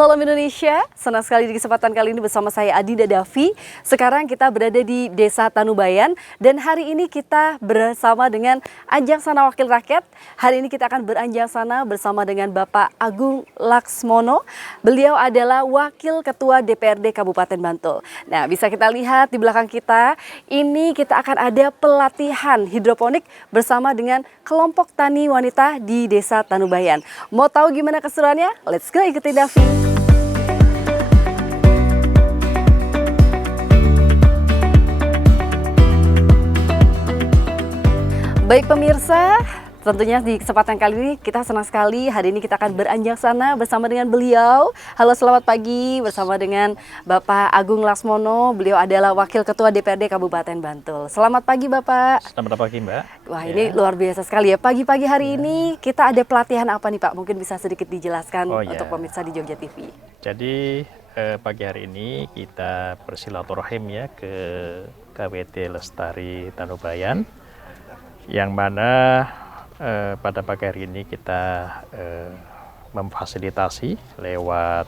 Salam Indonesia, senang sekali di kesempatan kali ini bersama saya Adinda Davi. Sekarang kita berada di Desa Tanubayan dan hari ini kita bersama dengan Anjang Sana Wakil Rakyat. Hari ini kita akan beranjang sana bersama dengan Bapak Agung Laksmono. Beliau adalah Wakil Ketua DPRD Kabupaten Bantul. Nah, bisa kita lihat di belakang kita, ini kita akan ada pelatihan hidroponik bersama dengan kelompok tani wanita di Desa Tanubayan. Mau tahu gimana keseruannya? Let's go ikuti Davi. Baik pemirsa, tentunya di kesempatan kali ini kita senang sekali hari ini kita akan beranjang sana bersama dengan beliau. Halo, selamat pagi bersama dengan Bapak Agung Laksmono. Beliau adalah Wakil Ketua DPRD Kabupaten Bantul. Selamat pagi Bapak. Selamat pagi Mbak. Wah, ini luar biasa sekali ya. Pagi-pagi hari ini kita ada pelatihan apa nih Pak? Mungkin bisa sedikit dijelaskan untuk pemirsa di Jogja TV. Jadi pagi hari ini kita bersilaturahim ya ke KWT Lestari Tanubayan, yang mana pada pagi hari ini kita memfasilitasi lewat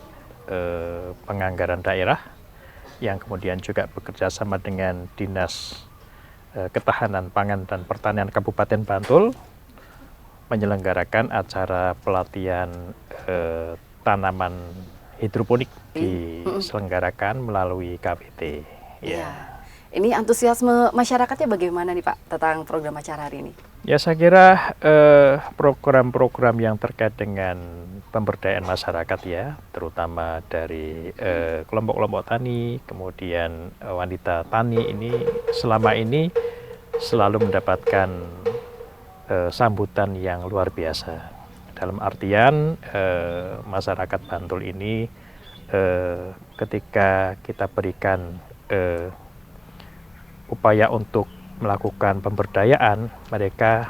penganggaran daerah yang kemudian juga bekerja sama dengan Dinas Ketahanan Pangan dan Pertanian Kabupaten Bantul menyelenggarakan acara pelatihan tanaman hidroponik diselenggarakan melalui KWT. Ya. Ini antusiasme masyarakatnya bagaimana nih Pak tentang program acara hari ini? Ya, saya kira program-program yang terkait dengan pemberdayaan masyarakat ya, terutama dari kelompok-kelompok tani, kemudian wanita tani ini selama ini selalu mendapatkan sambutan yang luar biasa. Dalam artian masyarakat Bantul ini ketika kita berikan upaya untuk melakukan pemberdayaan, mereka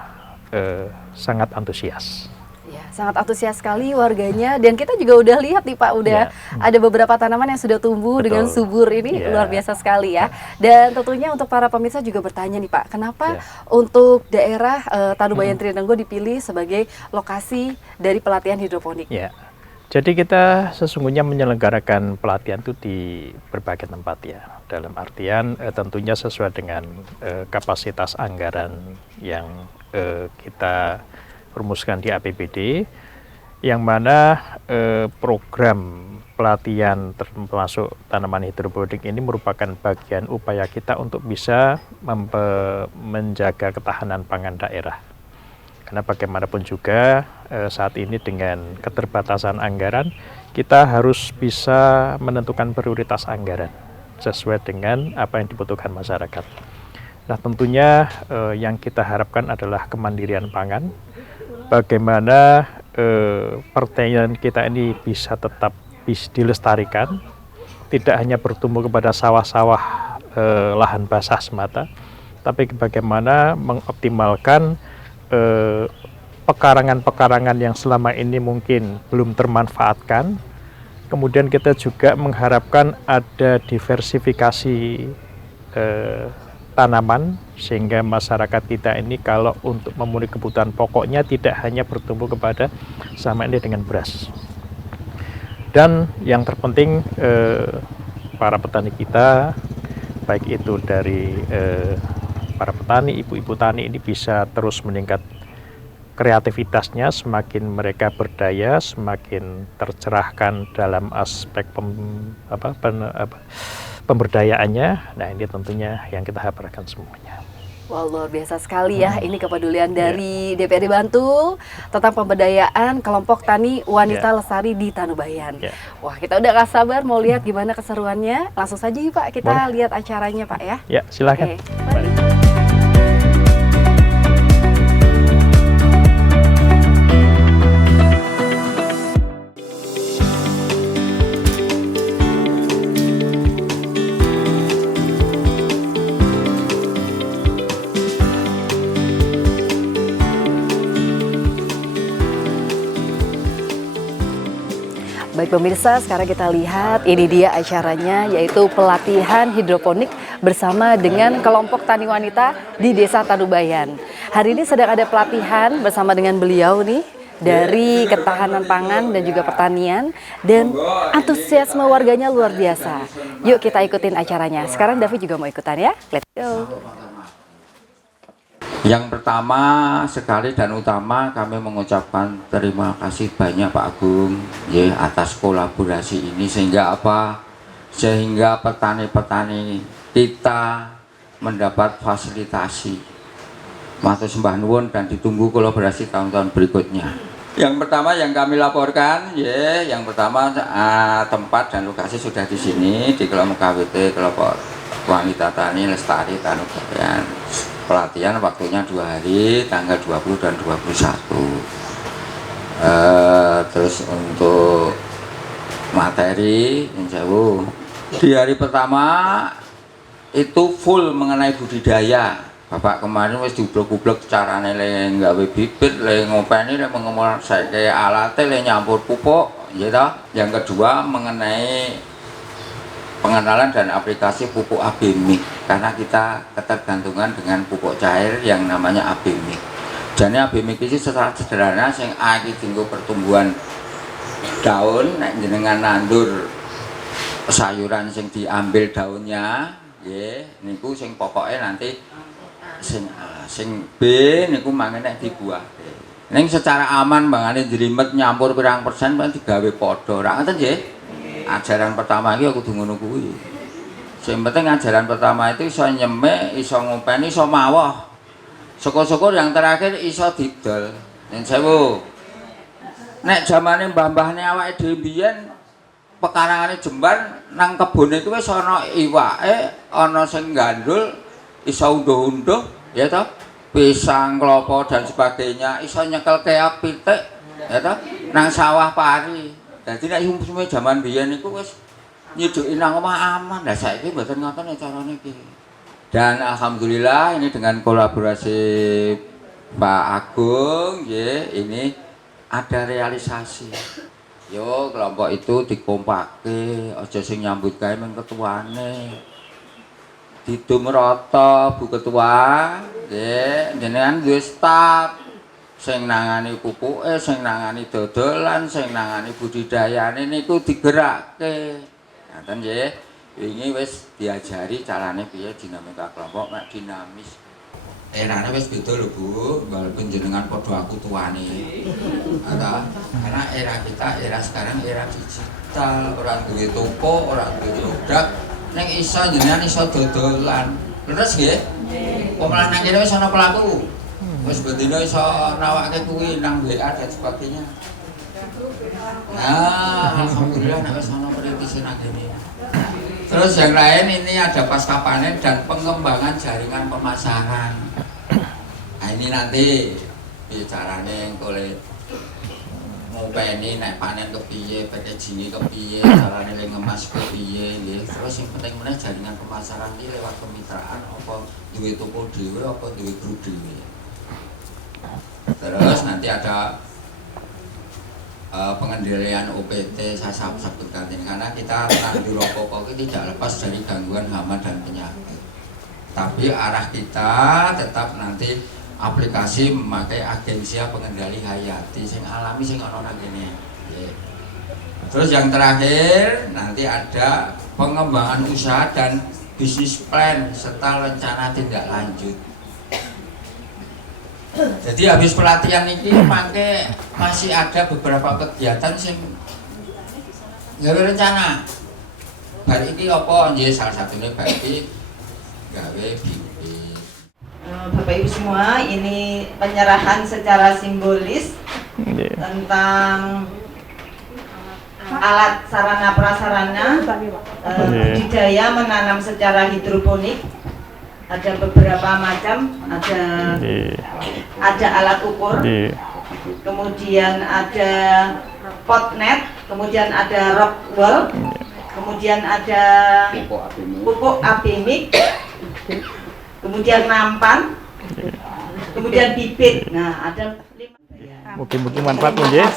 sangat antusias. Ya, sangat antusias sekali warganya, dan kita juga udah lihat nih Pak, udah ada beberapa tanaman yang sudah tumbuh dengan subur ini luar biasa sekali ya. Dan tentunya untuk para pemirsa juga bertanya nih Pak, kenapa untuk daerah Tanubayan Trinenggo dipilih sebagai lokasi dari pelatihan hidroponik? Ya. Jadi kita sesungguhnya menyelenggarakan pelatihan itu di berbagai tempat ya. Dalam artian tentunya sesuai dengan kapasitas anggaran yang kita rumuskan di APBD, yang mana program pelatihan termasuk tanaman hidroponik ini merupakan bagian upaya kita untuk bisa menjaga ketahanan pangan daerah. Karena bagaimanapun juga saat ini dengan keterbatasan anggaran, kita harus bisa menentukan prioritas anggaran sesuai dengan apa yang dibutuhkan masyarakat. Nah, tentunya yang kita harapkan adalah kemandirian pangan. Bagaimana pertanian kita ini bisa tetap dilestarikan, tidak hanya bertumbuh kepada sawah-sawah lahan basah semata, tapi bagaimana mengoptimalkan pekarangan-pekarangan yang selama ini mungkin belum termanfaatkan. Kemudian kita juga mengharapkan ada diversifikasi tanaman, sehingga masyarakat kita ini kalau untuk memenuhi kebutuhan pokoknya tidak hanya bertumbuh kepada sama ini dengan beras. Dan yang terpenting para petani kita, baik itu dari para petani, ibu-ibu tani ini bisa terus meningkat kreativitasnya, semakin mereka berdaya, semakin tercerahkan dalam aspek pemberdayaannya. Nah, ini tentunya yang kita harapkan semuanya. Wah, luar biasa sekali ya, ini kepedulian dari DPRD Bantul tentang pemberdayaan kelompok tani wanita lestari di Tanubayan. Wah, kita udah gak sabar mau lihat gimana keseruannya. Langsung saja yuk Pak, kita lihat acaranya Pak ya. Ya, silakan. Baik pemirsa, sekarang kita lihat ini dia acaranya, yaitu pelatihan hidroponik bersama dengan kelompok tani wanita di Desa Tanubayan. Hari ini sedang ada pelatihan bersama dengan beliau nih, dari ketahanan pangan dan juga pertanian, dan antusiasme warganya luar biasa. Yuk kita ikutin acaranya. Sekarang Davi juga mau ikutan ya. Let's go. Yang pertama sekali dan utama kami mengucapkan terima kasih banyak Pak Agung ya atas kolaborasi ini sehingga apa? Sehingga petani-petani kita mendapat fasilitasi. Matur sembah nuwun dan ditunggu kolaborasi tahun-tahun berikutnya. Yang pertama yang kami laporkan ya, yang pertama tempat dan lokasi sudah di sini di kelompok KWT kelompok wanita tani lestari Tanu Bayan. Pelatihan waktunya 2 hari, tanggal 20 dan 21. Terus untuk materi, insyaallah di hari pertama itu full mengenai budidaya. Bapak kemarin wis diublek-ublek carane le nggawe bibit, le ngopeni, le menguasai alatnya, le nyampur pupuk, ya toh. Yang kedua mengenai pengenalan dan aplikasi pupuk AB-Mix karena kita ketergantungan dengan pupuk cair yang namanya AB-Mix. Jadi AB-Mix itu secara sederhana sing A iki tinggal pertumbuhan daun nek jenengan nandur sayuran sing diambil daunnya nggih niku sing pokoknya nanti sing A, sing B niku mangene nek dibuah. Ning secara aman bangane jelimet nyampur pirang persen kan digawe padha. Ora ngoten nggih? Ajaran pertama iki aku kudu ngono kuwi. Sing penting ajaran pertama itu iso nyemek, iso ngopeni, iso mawah. Syukur-syukur yang terakhir iso didol. Yen sewu. Nek zamane mbah-mbahne awake dhewe biyen pekarangane jembar nang kebun itu wis ana iwake, ana sing gandul, iso unduh-unduh, ya toh? Pisang, klopo dan sebagainya, iso nyekelke pitik, ya toh? Nang sawah pari. Dadi nek umumé jaman biyen niku wis nyuduki nang omah aman. Lah saiki mboten ngoten carane iki. Dan alhamdulillah ini dengan kolaborasi Pak Agung nggih ini ada realisasi. Yo kelompok itu dikompake, aja sing nyambut gawe men ketuane. Didum rata Bu Ketua, nggih, jenengan duwe staf sing nangani pupuke, sing nangani dodolan, sing nangani budidayane niku digerakke. Ngoten nggih. Wingi wis diajari carane piye dinamika kelompok mek dinamis. Erane wis beda lho Bu, walaupun jenengan padha aku tuane. Karena era kita era sekarang era digital, ora duwe toko, ora duwe produk, ning iso jenengan iso dodolan. Leres nggih? Pemalah nang kene wis ana pelaku. Wis bedino iso nawake kuwi nang WA dan sebagainya. Nah, alhamdulillah nek wis ana perintis nang kene. Terus yang lain ini ada pasca panen dan pengembangan jaringan pemasaran. Nah ini nanti bicaranya oleh ngopeni nek panen kepiye, packaging kepiye, carane ngemas kepiye nggih. Terus yang penting meneh jaringan pemasaran iki lewat kemitraan apa duwe toko dhewe apa duwe grup dhewe. Terus nanti ada pengendalian OPT saya sebutkan ini karena kita nandur rokok itu tidak lepas dari gangguan hama dan penyakit. Tapi arah kita tetap nanti aplikasi memakai agensi pengendali hayati sing alami sing ana nang kene. Terus yang terakhir nanti ada pengembangan usaha dan bisnis plan serta rencana tindak lanjut. Jadi habis pelatihan ini mangke masih ada beberapa kegiatan sing gawe rencana. Bar iki apa nggih salah satunya bar iki gawe bibit. Bapak Ibu semua, ini penyerahan secara simbolis tentang alat sarana prasarana budidaya menanam secara hidroponik. Ada beberapa macam, ada alat ukur, kemudian ada pot net, kemudian ada rock wall, kemudian ada pupuk AB-Mix, kemudian nampan, kemudian bibit. Nah, ada 5. Mungkin manfaat pun ya.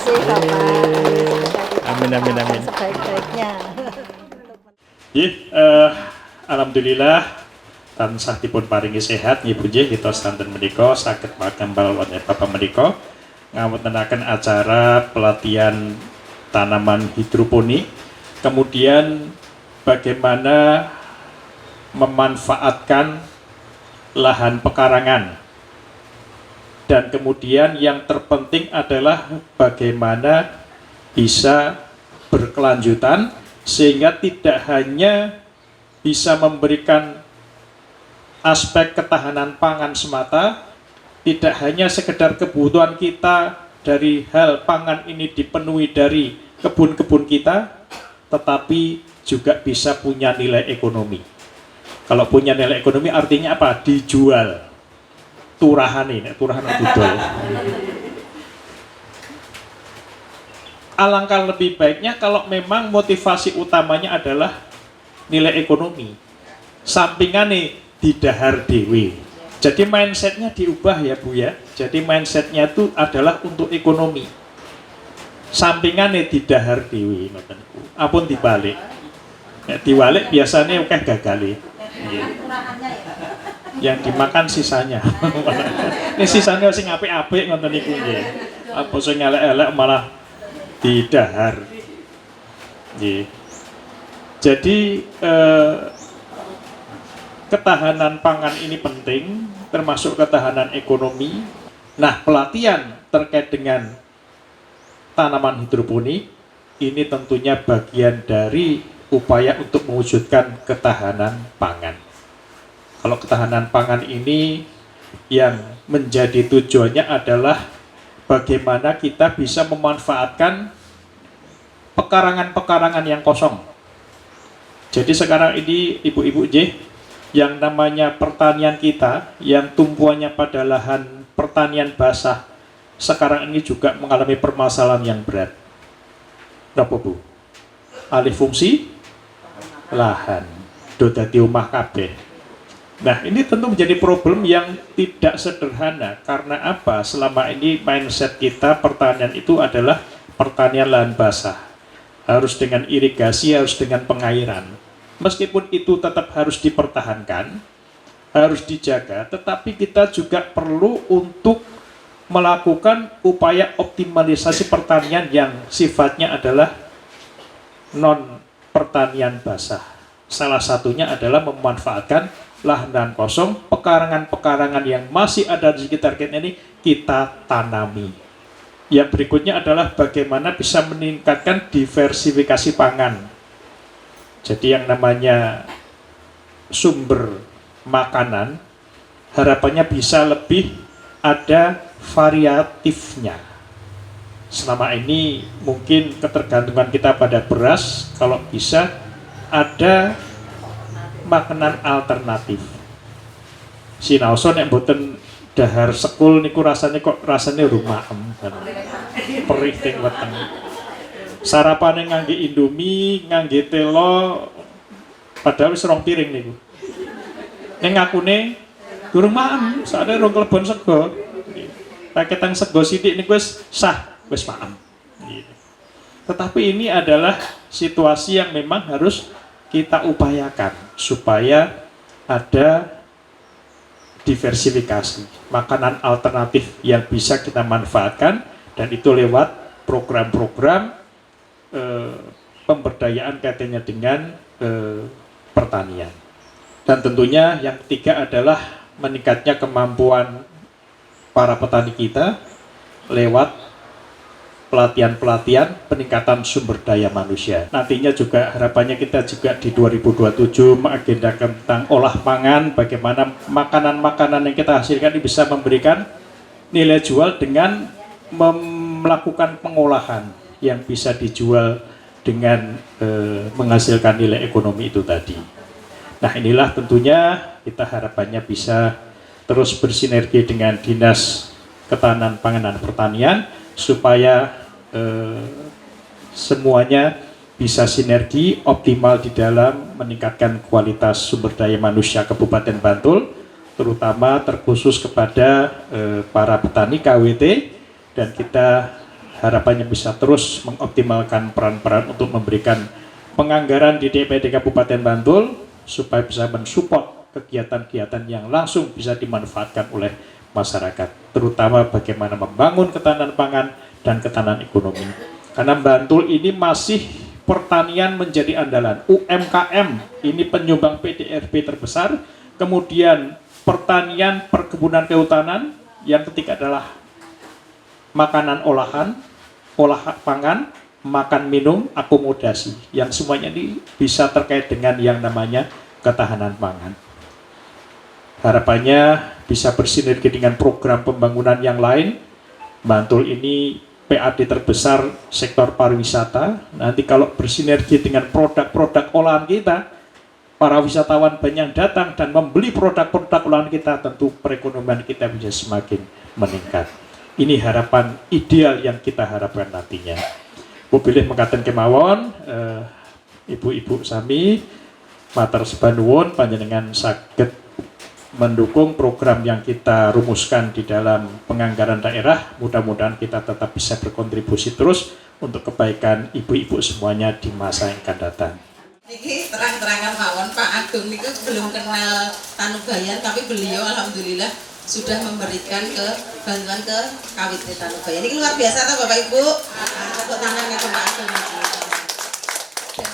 Amin amin amin. Sebaik-baiknya. Alhamdulillah tansah dipun paringi sehat Ibu J kita santen menika saged makembal wonten Bapak menika ngawontenaken acara pelatihan tanaman hidroponik, kemudian bagaimana memanfaatkan lahan pekarangan, dan kemudian yang terpenting adalah bagaimana bisa berkelanjutan sehingga tidak hanya bisa memberikan aspek ketahanan pangan semata, tidak hanya sekedar kebutuhan kita dari hal pangan ini dipenuhi dari kebun-kebun kita, tetapi juga bisa punya nilai ekonomi. Kalau punya nilai ekonomi artinya apa? Dijual. Turahan ini, turahan didol. Alangkah lebih baiknya kalau memang motivasi utamanya adalah nilai ekonomi. Sampingan nih didahar dewe. Jadi mindsetnya diubah ya Bu ya. Jadi mindsetnya itu adalah untuk ekonomi. Sampingan nih didahar dewe. Apun dibalik. Ya, diwalik biasanya oke gagali. Yang dimakan sisanya. Ini sisanya sing apik-apik ngoten niku nggih. Apa sing elek-elek malah didahar. Nggih. Jadi ketahanan pangan ini penting, termasuk ketahanan ekonomi. Nah, pelatihan terkait dengan tanaman hidroponik ini tentunya bagian dari upaya untuk mewujudkan ketahanan pangan. Kalau ketahanan pangan ini yang menjadi tujuannya adalah bagaimana kita bisa memanfaatkan pekarangan-pekarangan yang kosong. Jadi sekarang ini ibu-ibu yang namanya pertanian kita yang tumpuannya pada lahan pertanian basah sekarang ini juga mengalami permasalahan yang berat. Berapa Bu? Alih fungsi lahan, do dadi omah kabeh. Nah, ini tentu menjadi problem yang tidak sederhana. Karena apa? Selama ini mindset kita pertanian itu adalah pertanian lahan basah. Harus dengan irigasi, harus dengan pengairan. Meskipun itu tetap harus dipertahankan, harus dijaga, tetapi kita juga perlu untuk melakukan upaya optimalisasi pertanian yang sifatnya adalah non pertanian basah. Salah satunya adalah memanfaatkan lahan kosong, pekarangan-pekarangan yang masih ada di sekitar kita ini kita tanami. Yang berikutnya adalah bagaimana bisa meningkatkan diversifikasi pangan. Jadi yang namanya sumber makanan harapannya bisa lebih ada variatifnya. Selama ini mungkin ketergantungan kita pada beras, kalau bisa ada makanan alternatif. Sinaoso nek mboten dahar sekul niku rasanya rumaem kan. Perih teng weteng. Sarapane ngangge Indomie, ngangge telo padahal wis 2 piring niku. Ning ngakune durung maem, sakjane rong klebon sego. Paketan sego sithik niku wis sah, wis maem. Tetapi ini adalah situasi yang memang harus kita upayakan supaya ada diversifikasi makanan alternatif yang bisa kita manfaatkan, dan itu lewat program-program pemberdayaan kaitannya dengan pertanian. Dan tentunya yang ketiga adalah meningkatnya kemampuan para petani kita lewat pelatihan-pelatihan peningkatan sumber daya manusia. Nantinya juga harapannya kita juga di 2027 mengagendakan tentang olah pangan, bagaimana makanan-makanan yang kita hasilkan ini bisa memberikan nilai jual dengan melakukan pengolahan yang bisa dijual dengan menghasilkan nilai ekonomi itu tadi. Nah, inilah tentunya kita harapannya bisa terus bersinergi dengan Dinas Ketahanan Pangan dan Pertanian supaya semuanya bisa sinergi optimal di dalam meningkatkan kualitas sumber daya manusia Kabupaten Bantul, terutama terkhusus kepada para petani KWT, dan kita harapannya bisa terus mengoptimalkan peran-peran untuk memberikan penganggaran di DPD Kabupaten Bantul supaya bisa mensupport kegiatan-kegiatan yang langsung bisa dimanfaatkan oleh masyarakat, terutama bagaimana membangun ketahanan pangan dan ketahanan ekonomi. Karena Bantul ini masih pertanian menjadi andalan, UMKM ini penyumbang PDRB terbesar, kemudian pertanian, perkebunan, kehutanan, yang ketiga adalah makanan olahan, pangan, makan minum, akomodasi, yang semuanya ini bisa terkait dengan yang namanya ketahanan pangan. Harapannya bisa bersinergi dengan program pembangunan yang lain. Bantul ini PAD terbesar sektor pariwisata. Nanti kalau bersinergi dengan produk-produk olahan kita, para wisatawan banyak datang dan membeli produk-produk olahan kita, tentu perekonomian kita bisa semakin meningkat. Ini harapan ideal yang kita harapkan nantinya. Bu pilih mengatakan kemawon, ibu-ibu sami, matur sebanuwun panjenengan saged mendukung program yang kita rumuskan di dalam penganggaran daerah. Mudah-mudahan kita tetap bisa berkontribusi terus untuk kebaikan ibu-ibu semuanya di masa yang akan datang. Niki terang-terangan mawon Pak Agung niku belum kenal Tanubayan, tapi beliau alhamdulillah sudah memberikan bantuan ke KWT Tanubayan. Ini luar biasa toh Bapak Ibu. Tepuk tangan ke Pak Agung. Dan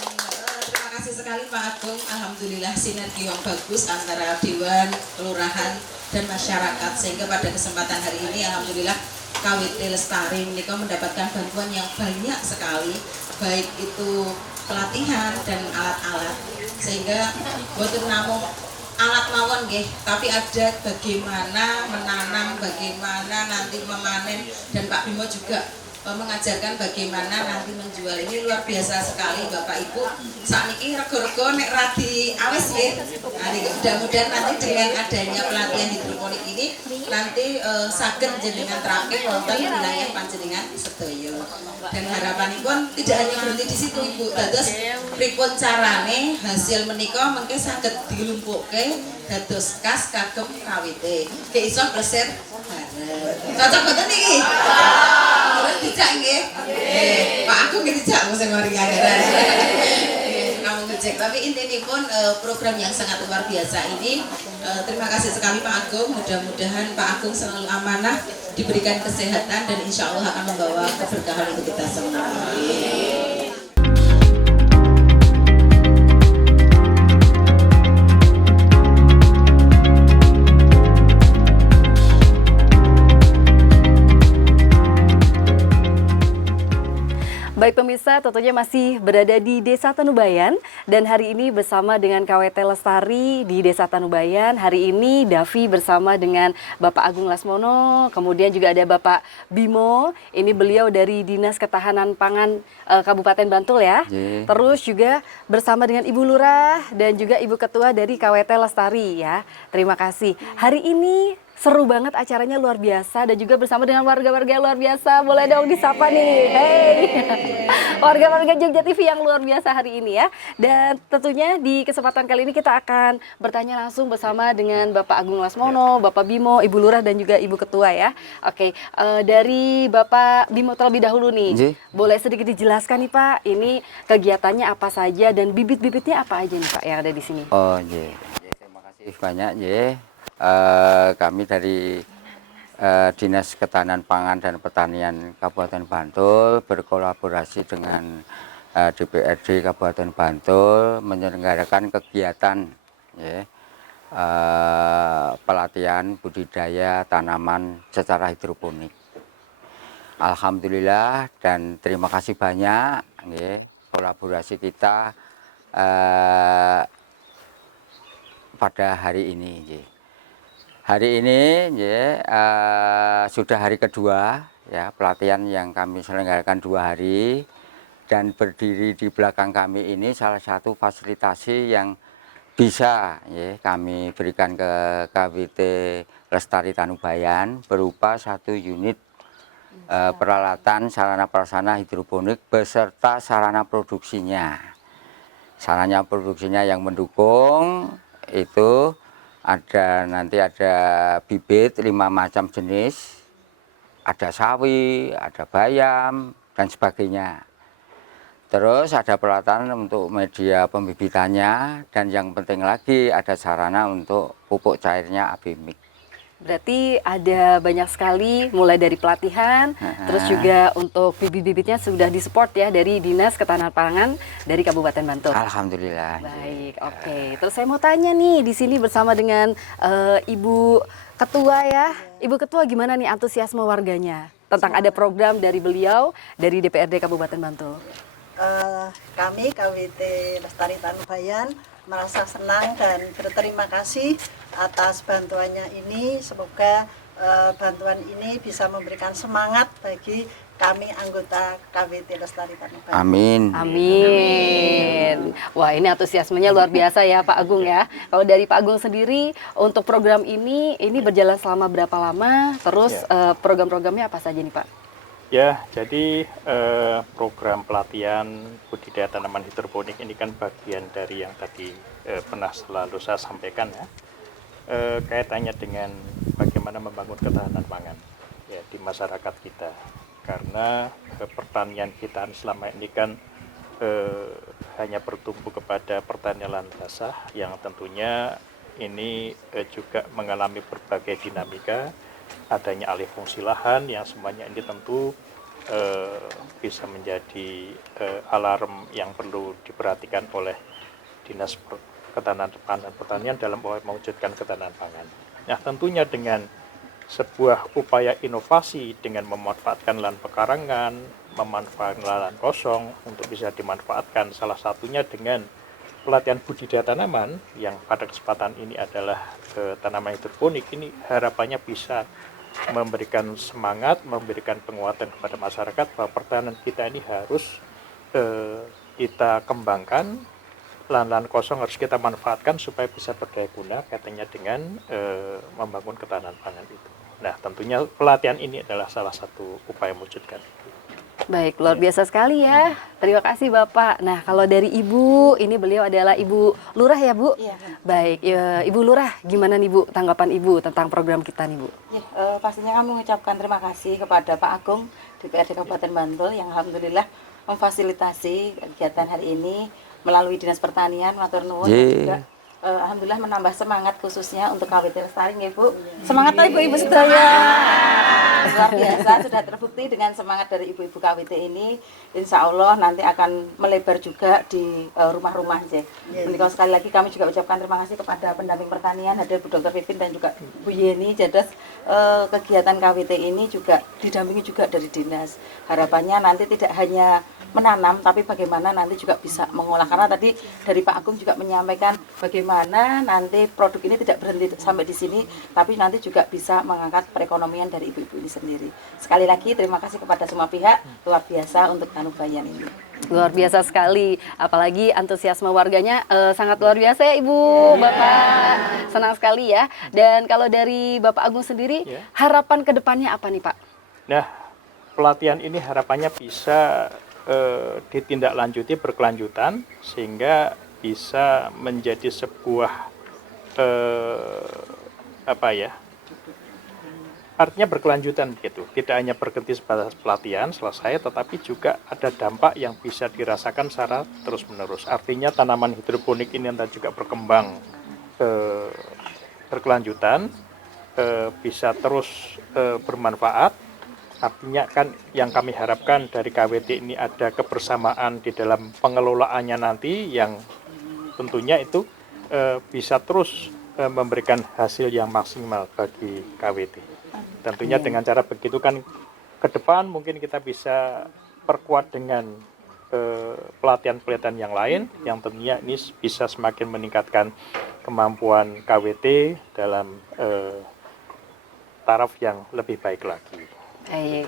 terima kasih sekali Pak Agung. Alhamdulillah sinergi yang bagus antara Dewan, Kelurahan, dan masyarakat, sehingga pada kesempatan hari ini alhamdulillah KWT Lestari menika mendapatkan bantuan yang banyak sekali, baik itu pelatihan dan alat-alat, sehingga boten namung alat mawon nggih, tapi ada bagaimana menanam, bagaimana nanti memanen, dan Pak Bimo juga mengajarkan bagaimana nanti menjual. Ini luar biasa sekali Bapak Ibu. Sakniki rego-rego nek radi awes nggih. Nah, mudah-mudahan nanti dengan adanya pelatihan hidroponik ini nanti saged jenengan terapke wonten wilayah panjenengan sedaya. Dan harapanipun tidak hanya berhenti di situ Ibu. Dados pripun carane hasil menika mengke saged dilumpukke dados kas kagem KWT. Nggih iso plesir bareng. Cocok boten niki? Dijak nggih. Pak Agung nggih dijak mesti mari anggaran. Namun ngecek, tapi intinipun program yang sangat luar biasa ini, terima kasih sekali Pak Agung. Mudah-mudahan Pak Agung selalu amanah, diberikan kesehatan, dan insya Allah akan membawa keberkahan untuk kita semua. Baik pemirsa, tentunya masih berada di Desa Tanubayan dan hari ini bersama dengan KWT Lestari di Desa Tanubayan. Hari ini Davi bersama dengan Bapak Agung Lasmono, kemudian juga ada Bapak Bimo. Ini beliau dari Dinas Ketahanan Pangan Kabupaten Bantul ya. Terus juga bersama dengan Ibu Lurah dan juga Ibu Ketua dari KWT Lestari ya. Terima kasih. Hari ini seru banget acaranya, luar biasa, dan juga bersama dengan warga-warga luar biasa. Boleh dong disapa nih, hey warga-warga Jogja TV yang luar biasa hari ini ya. Dan tentunya di kesempatan kali ini kita akan bertanya langsung bersama dengan Bapak Agung Lasmono, Bapak Bimo, Ibu Lurah, dan juga Ibu Ketua ya. Oke, dari Bapak Bimo terlebih dahulu nih, boleh sedikit dijelaskan nih Pak, ini kegiatannya apa saja dan bibit-bibitnya apa aja nih Pak yang ada di sini? Oh iya, terima kasih banyak ya. Kami dari Dinas Ketahanan Pangan dan Pertanian Kabupaten Bantul berkolaborasi dengan DPRD Kabupaten Bantul menyelenggarakan kegiatan ya, pelatihan budidaya tanaman secara hidroponik. Alhamdulillah dan terima kasih banyak ya, kolaborasi kita pada hari ini ya. Hari ini ya, sudah hari kedua ya, pelatihan yang kami selenggarakan 2 hari, dan berdiri di belakang kami ini salah satu fasilitasi yang bisa ya, kami berikan ke KWT Lestari Tanubayan berupa 1 unit peralatan sarana prasarana hidroponik beserta sarana produksinya. Sarana produksinya yang mendukung itu nanti ada bibit 5 macam jenis, ada sawi, ada bayam, dan sebagainya. Terus ada peralatan untuk media pembibitannya, dan yang penting lagi ada sarana untuk pupuk cairnya AB Mix. Berarti ada banyak sekali, mulai dari pelatihan, terus juga untuk bibit-bibitnya sudah disupport ya dari Dinas Ketahanan Pangan dari Kabupaten Bantul. Alhamdulillah. Baik, oke. Terus saya mau tanya nih, di sini bersama dengan Ibu Ketua ya. Ibu Ketua, gimana nih antusiasme warganya tentang ada program dari beliau dari DPRD Kabupaten Bantul? Kami KWT Lestari Tanubayan merasa senang dan berterima kasih atas bantuannya ini. Semoga bantuan ini bisa memberikan semangat bagi kami anggota KWT Lestari Tanubayan. Amin. Amin. Wah, ini antusiasmenya luar biasa ya Pak Agung ya. Kalau dari Pak Agung sendiri untuk program ini berjalan selama berapa lama? Terus program-programnya apa saja nih Pak? Ya, jadi program pelatihan budidaya tanaman hidroponik ini kan bagian dari yang tadi pernah selalu saya sampaikan ya, kaitannya dengan bagaimana membangun ketahanan pangan ya di masyarakat kita. Karena pertanian kita selama ini kan hanya bertumpu kepada pertanian lahan basah yang tentunya ini juga mengalami berbagai dinamika. Adanya alih fungsi lahan yang semuanya ini tentu bisa menjadi alarm yang perlu diperhatikan oleh Dinas Ketahanan Pangan dan Pertanian dalam mewujudkan ketahanan pangan. Nah, tentunya dengan sebuah upaya inovasi dengan memanfaatkan lahan pekarangan, memanfaatkan lahan kosong untuk bisa dimanfaatkan, salah satunya dengan pelatihan budidaya tanaman yang pada kesempatan ini adalah tanaman hidroponik. Ini harapannya bisa memberikan semangat, memberikan penguatan kepada masyarakat bahwa pertanian kita ini harus kita kembangkan, lahan-lahan kosong harus kita manfaatkan supaya bisa berdaya guna kaitannya dengan membangun ketahanan pangan itu. Nah, tentunya pelatihan ini adalah salah satu upaya mewujudkan. Baik, luar biasa sekali ya. Terima kasih Bapak. Nah, kalau dari Ibu, ini beliau adalah Ibu Lurah ya Bu? Iya. Baik, ya, Ibu Lurah, gimana nih Bu tanggapan Ibu tentang program kita nih Bu? Ya, pastinya kami mengucapkan terima kasih kepada Pak Agung DPRD Kabupaten Bantul yang alhamdulillah memfasilitasi kegiatan hari ini melalui Dinas Pertanian, matur nuwun, dan juga alhamdulillah menambah semangat khususnya untuk KWT Lestari ya Bu. Semangat ibu-ibu sedaya. Luar biasa, sudah terbukti dengan semangat dari ibu-ibu KWT ini, insya Allah nanti akan melebar juga di rumah-rumah aja. Jadi kalau sekali lagi kami juga ucapkan terima kasih kepada pendamping pertanian, hadir Bu Dr. Vivin dan juga Bu Yeni. Jadi kegiatan KWT ini juga didampingi juga dari dinas. Harapannya nanti tidak hanya menanam, tapi bagaimana nanti juga bisa mengolah. Karena tadi dari Pak Agung juga menyampaikan bagaimana nanti produk ini tidak berhenti sampai di sini, tapi nanti juga bisa mengangkat perekonomian dari ibu-ibu ini sendiri. Sekali lagi terima kasih kepada semua pihak, luar biasa untuk Tanubayan ini. Luar biasa sekali, apalagi antusiasme warganya sangat luar biasa ya Ibu, Bapak. Senang sekali ya. Dan kalau dari Bapak Agung sendiri, harapan ke depannya apa nih Pak? Nah, pelatihan ini harapannya bisa ditindaklanjuti berkelanjutan sehingga bisa menjadi sebuah artinya berkelanjutan begitu, tidak hanya berhenti sebatas pelatihan selesai, tetapi juga ada dampak yang bisa dirasakan secara terus menerus. Artinya tanaman hidroponik ini nanti juga berkembang berkelanjutan, bisa terus bermanfaat. Artinya kan yang kami harapkan dari KWT ini ada kebersamaan di dalam pengelolaannya nanti yang tentunya itu bisa terus memberikan hasil yang maksimal bagi KWT. Tentunya dengan cara begitu kan ke depan mungkin kita bisa perkuat dengan pelatihan-pelatihan yang lain yang tentunya ini bisa semakin meningkatkan kemampuan KWT dalam taraf yang lebih baik lagi.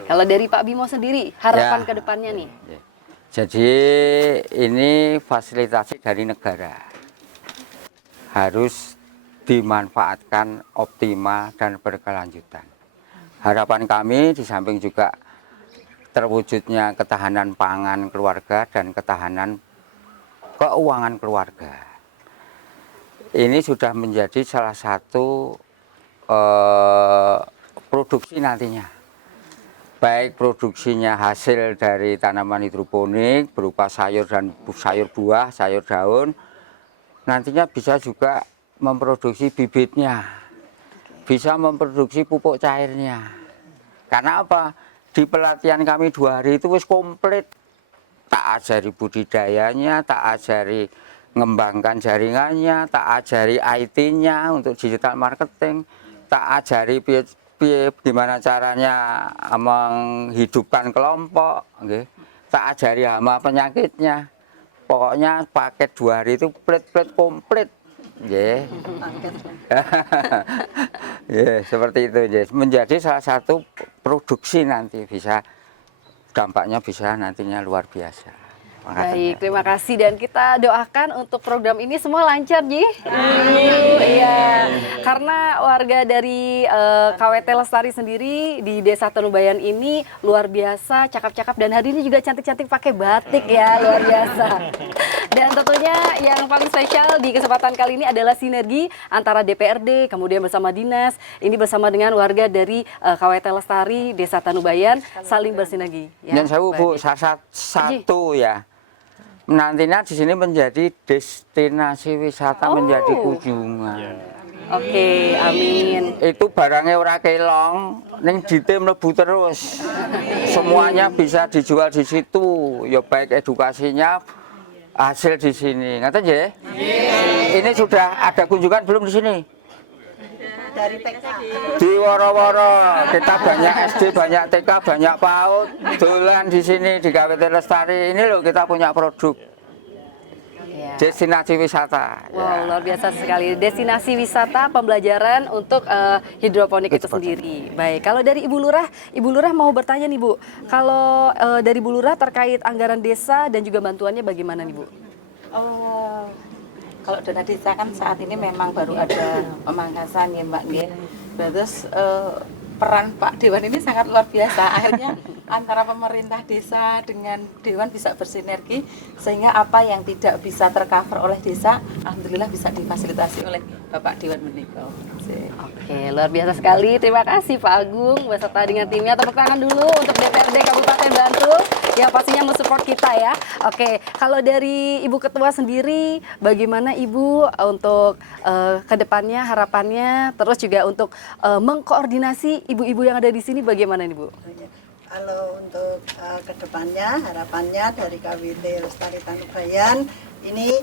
Kalau dari Pak Bimo sendiri, harapan ke depannya nih? Jadi ini fasilitasi dari negara harus dimanfaatkan optimal dan berkelanjutan. Harapan kami di samping juga terwujudnya ketahanan pangan keluarga dan ketahanan keuangan keluarga. Ini sudah menjadi salah satu produksi nantinya. Baik produksinya hasil dari tanaman hidroponik berupa sayur dan sayur buah, sayur daun, nantinya bisa juga memproduksi bibitnya. bisa memproduksi pupuk cairnya. Karena apa? Di pelatihan kami 2 hari itu wis komplit. Tak ajari budidayanya, tak ajari ngembangkan jaringannya, tak ajari IT-nya untuk digital marketing, tak ajari gimana caranya menghidupkan kelompok, okay. Tak ajari hama penyakitnya. Pokoknya paket 2 hari itu plit-plit komplit. Yeah. Yeah, seperti itu, yeah. Menjadi salah satu produksi nanti bisa dampaknya bisa nantinya luar biasa. Baik, terima kasih dan kita doakan untuk program ini semua lancar, Ji. Iya, karena warga dari KWT Lestari sendiri di Desa Tanubayan ini luar biasa, cakap-cakap dan hari ini juga cantik-cantik pakai batik ya, luar biasa. Dan tentunya yang paling spesial di kesempatan kali ini adalah sinergi antara DPRD, kemudian bersama dinas, ini bersama dengan warga dari KWT Lestari Desa Tanubayan saling bersinergi. Ya, dan saya Bu, satu ya. Nantinya di sini menjadi destinasi wisata, menjadi kunjungan. Oke, amin. Itu barangnya ora kelong, ning dite mlebu terus. Semuanya bisa dijual di situ, ya baik edukasinya hasil di sini. Ngaten nggih? Ini sudah ada kunjungan belum di sini? Dari TK. Di woro-woro kita banyak SD, banyak TK, banyak PAUD, dolan di sini di KWT Lestari. Ini loh kita punya produk destinasi wisata. Wow, luar biasa sekali. Destinasi wisata pembelajaran untuk hidroponik itu sendiri. Baik, kalau dari Ibu Lurah mau bertanya nih Bu, kalau dari Bu Lurah terkait anggaran desa dan juga bantuannya bagaimana nih Bu? Kalau dana desa kan saat ini memang baru ada pemangkasan ya Mbak Nggih. Terus peran Pak Dewan ini sangat luar biasa. Akhirnya antara pemerintah desa dengan Dewan bisa bersinergi sehingga apa yang tidak bisa tercover oleh desa, alhamdulillah bisa difasilitasi oleh Bapak Dewan menika. Oke, luar biasa sekali. Terima kasih Pak Agung beserta dengan timnya. Tepuk tangan dulu untuk DPRD Kabupaten Bantul yang pastinya mensupport kita ya. Oke, kalau dari Ibu Ketua sendiri, bagaimana Ibu untuk kedepannya harapannya, terus juga untuk mengkoordinasi ibu-ibu yang ada di sini, bagaimana nih Bu? Kalau untuk kedepannya harapannya dari KWT Lestari Tanubayan ini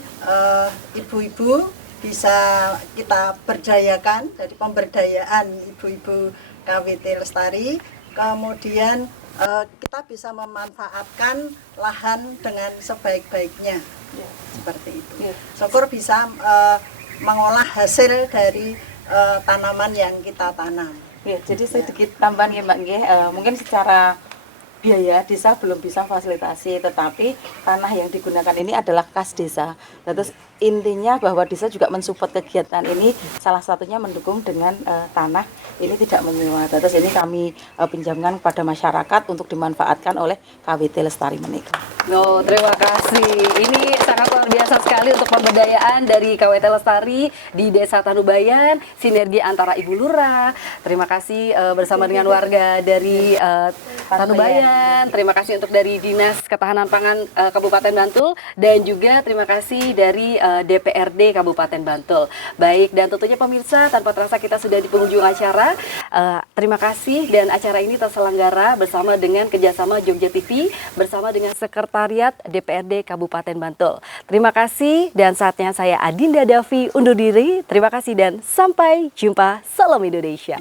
ibu-ibu bisa kita berdayakan, jadi pemberdayaan ibu-ibu KWT Lestari, kemudian kita bisa memanfaatkan lahan dengan sebaik-baiknya, seperti itu. Syukur bisa mengolah hasil dari tanaman yang kita tanam. Ya, jadi sedikit tambahan ya Mbak Nggih, mungkin secara biaya desa belum bisa fasilitasi, tetapi tanah yang digunakan ini adalah kas desa. Terus intinya bahwa desa juga mensupport kegiatan ini, salah satunya mendukung dengan tanah ini tidak menyewa. Terus ini kami pinjamkan kepada masyarakat untuk dimanfaatkan oleh KWT Lestari menika. No, terima kasih. Ini sangat luar biasa sekali untuk pemberdayaan dari KWT Lestari di Desa Tanubayan, sinergi antara Ibu Lurah. Terima kasih bersama dengan warga dari Tanubayan. Terima kasih untuk dari Dinas Ketahanan Pangan Kabupaten Bantul dan juga terima kasih dari DPRD Kabupaten Bantul. Baik, dan tentunya pemirsa, tanpa terasa kita sudah di penghujung acara. Terima kasih dan acara ini terselenggara bersama dengan kerjasama Jogja TV bersama dengan Sekretariat DPRD Kabupaten Bantul. Terima kasih dan saatnya saya Adinda Davi undur diri. Terima kasih dan sampai jumpa. Salam Indonesia.